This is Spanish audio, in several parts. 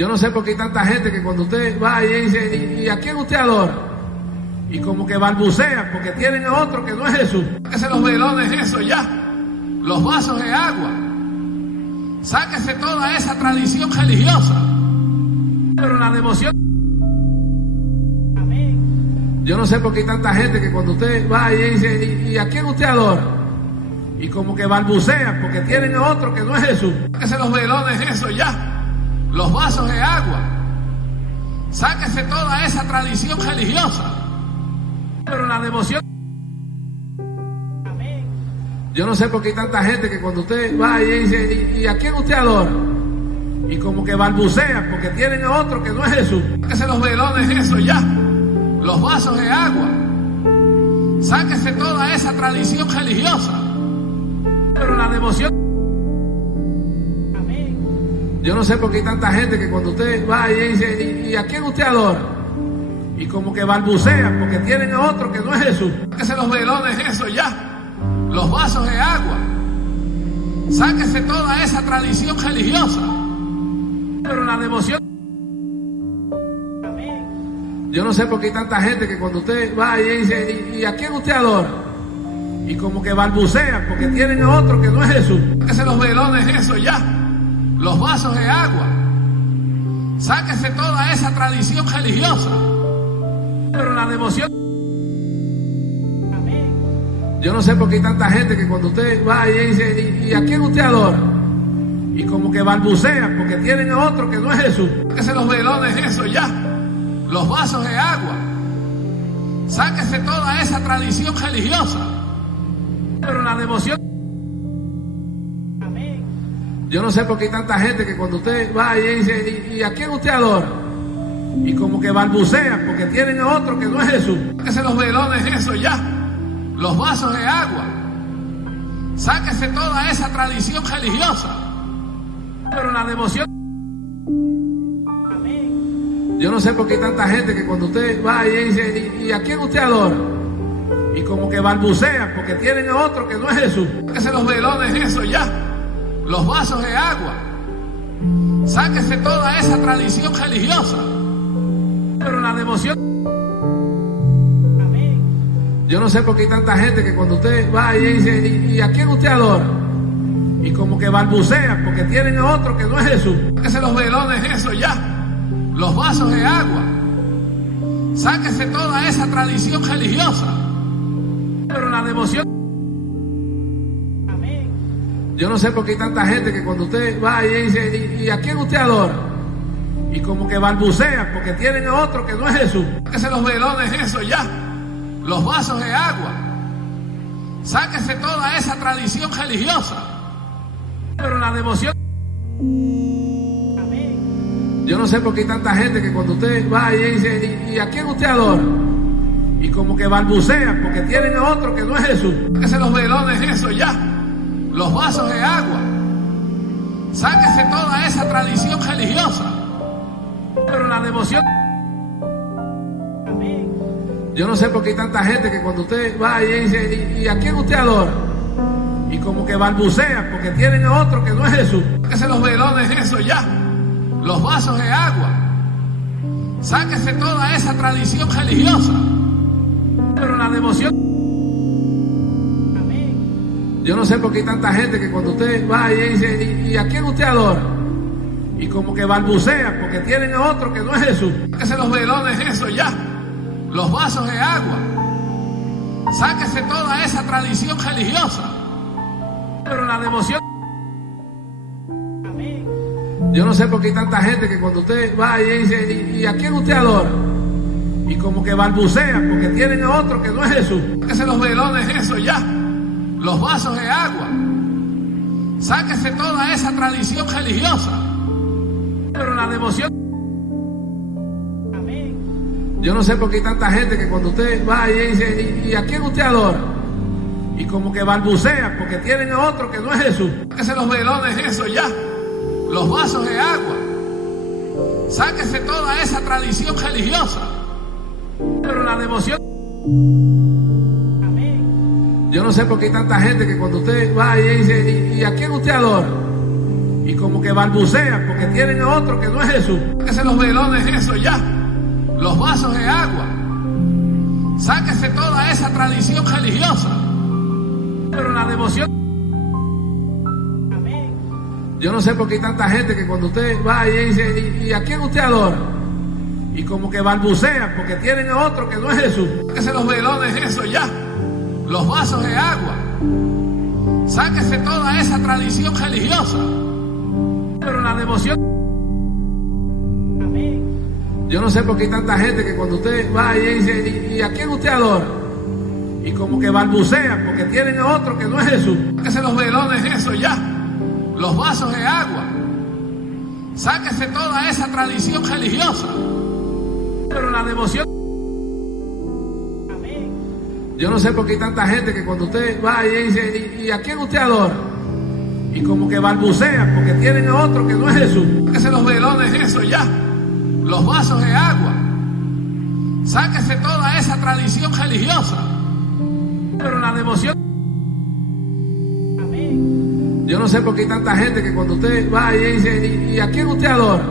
Yo no sé por qué hay tanta gente que cuando usted va y dice, ¿y a quién usted adora? Y como que balbucean porque tienen a otro que no es Jesús. Sáquese los velones, eso ya. Los vasos de agua. Sáquese toda esa tradición religiosa. Pero la devoción. Yo no sé por qué hay tanta gente que cuando usted va y dice, ¿y a quién usted adora? Y como que balbucean porque tienen a otro que no es Jesús. Sáquese los velones, eso ya. Los vasos de agua. Sáquese toda esa tradición religiosa. Pero la devoción. Yo no sé por qué hay tanta gente que cuando usted va y dice, ¿y a quién usted adora? Y como que balbucean porque tienen a otro que no es Jesús. Sáquese los velones, eso ya. Los vasos de agua. Sáquese toda esa tradición religiosa. Pero la devoción. Yo no sé por qué hay tanta gente que cuando usted va y dice, ¿y a quién usted adora? Y como que balbucean porque tienen a otro que no es Jesús. Sáquese los velones, eso ya. Los vasos de agua. Sáquese toda esa tradición religiosa. Pero la devoción. Yo no sé por qué hay tanta gente que cuando usted va y dice, ¿y a quién usted adora? Y como que balbucean porque tienen a otro que no es Jesús. Sáquese los velones, eso ya. Los vasos de agua. Sáquese toda esa tradición religiosa. Pero la devoción. Yo no sé por qué hay tanta gente que cuando usted va y dice, ¿y a quién usted adora? Y como que balbucean porque tienen a otro que no es Jesús. Sáquese los velones, eso ya. Los vasos de agua. Sáquese toda esa tradición religiosa. Pero la devoción. Yo no sé por qué hay tanta gente que cuando usted va y dice, ¿y a quién usted adora? Y como que balbucean porque tienen a otro que no es Jesús. Sáquese los velones, eso ya. Los vasos de agua. Sáquese toda esa tradición religiosa. Pero la devoción. Yo no sé por qué hay tanta gente que cuando usted va y dice, ¿y a quién usted adora? Y como que balbucean porque tienen a otro que no es Jesús. Sáquese los velones, eso ya. Los vasos de agua. Sáquese toda esa tradición religiosa. Pero la devoción. Yo no sé por qué hay tanta gente que cuando usted va y dice, ¿y a quién usted adora? Y como que balbucean porque tienen a otro que no es Jesús. Sáquese los velones, eso ya. Los vasos de agua. Sáquese toda esa tradición religiosa. Pero la devoción. Yo no sé por qué hay tanta gente que cuando usted va y dice, ¿y a quién usted adora? Y como que balbucean porque tienen a otro que no es Jesús. Sáquese los velones, eso ya. Los vasos de agua. Sáquese toda esa tradición religiosa. Pero la devoción. Yo no sé por qué hay tanta gente que cuando usted va y dice, ¿y a quién usted adora? Y como que balbucean porque tienen a otro que no es Jesús. Sáquese los velones, eso ya. Los vasos de agua. Sáquese toda esa tradición religiosa. Pero la devoción. Yo no sé por qué hay tanta gente que cuando usted va y dice, ¿y a quién usted adora? Y como que balbucean porque tienen a otro que no es Jesús. Sáquese los velones, eso ya. Los vasos de agua. Sáquese toda esa tradición religiosa. Pero la devoción. Yo no sé por qué hay tanta gente que cuando usted va y dice, ¿y a quién usted adora? Y como que balbucean porque tienen a otro que no es Jesús. Sáquese los velones, eso ya. Los vasos de agua. Sáquese toda esa tradición religiosa. Pero la devoción. Yo no sé por qué hay tanta gente que cuando usted va y dice, ¿y a quién usted adora? Y como que balbucean porque tienen a otro que no es Jesús. Sáquese los velones, eso ya. Los vasos de agua. Sáquese toda esa tradición religiosa. Pero la devoción. Yo no sé por qué hay tanta gente que cuando usted va y dice, ¿y a quién usted adora? Y como que balbucean porque tienen a otro que no es Jesús. Sáquese los velones, eso ya. Los vasos de agua. Sáquese toda esa tradición religiosa. Pero la devoción. Yo no sé por qué hay tanta gente que cuando usted va y dice, ¿y a quién usted adora? y como que balbucean porque tienen a otro que no es Jesús. Sáquese los velones, eso ya, los vasos de agua, sáquese toda esa tradición religiosa, pero la devoción. Yo no sé por qué hay tanta gente que cuando usted va y dice, ¿y a quién usted adora? Y como que balbucean porque tienen a otro que no es Jesús. Sáquese los velones, eso ya, los vasos de agua, sáquese toda esa tradición religiosa, pero la devoción. Yo no sé por qué hay tanta gente que cuando usted va y dice, ¿y a quién usted adora? Y como que balbucean porque tienen a otro que no es Jesús. Sáquese los velones, eso ya, los vasos de agua, sáquese toda esa tradición religiosa, pero la devoción. Yo no sé por qué hay tanta gente que cuando usted va y dice, ¿y a quién usted adora? Y como que balbucean porque tienen a otro que no es Jesús. Sáquese los velones, eso ya, los vasos de agua, sáquese toda esa tradición religiosa, pero la devoción. Yo no sé por qué hay tanta gente que cuando usted va y dice, ¿y a quién usted adora?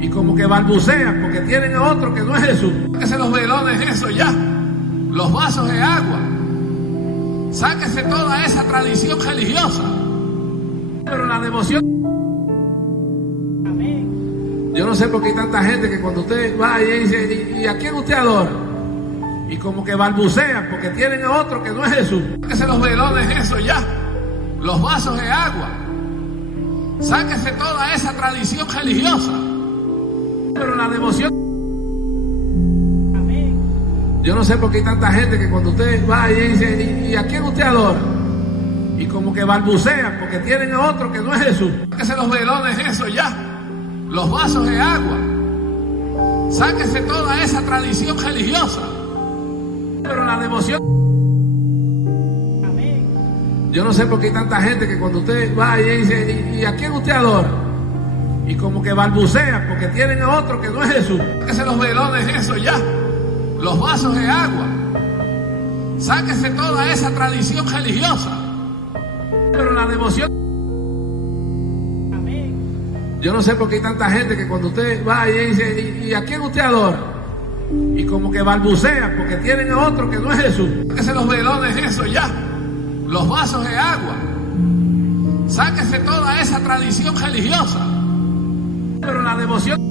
Y como que balbucean porque tienen a otro que no es Jesús. Sáquese los velones, eso ya, los vasos de agua, sáquese toda esa tradición religiosa, pero la devoción. Yo no sé por qué hay tanta gente que cuando usted va y dice, ¿y a quién usted adora? Y como que balbucean porque tienen a otro que no es Jesús. Sáquese los velones, eso ya, los vasos de agua, sáquese toda esa tradición religiosa, pero la devoción. Yo no sé por qué hay tanta gente que cuando usted va y dice, ¿y a quién usted adora? Y como que balbucean porque tienen a otro que no es Jesús. Sáquese los velones, eso ya, los vasos de agua, sáquese toda esa tradición religiosa, pero la devoción. Yo no sé por qué hay tanta gente que cuando usted va y dice, ¿y a quién usted adora? Y como que balbucean porque tienen a otro que no es Jesús. Sáquese los velones, eso ya, los vasos de agua, sáquese toda esa tradición religiosa, pero la devoción. Yo no sé por qué hay tanta gente que cuando usted va y dice, ¿y a quién usted adora? Y como que balbucean porque tienen a otro que no es Jesús. Sáquese los velones, eso ya, los vasos de agua, sáquese toda esa tradición religiosa, pero la devoción.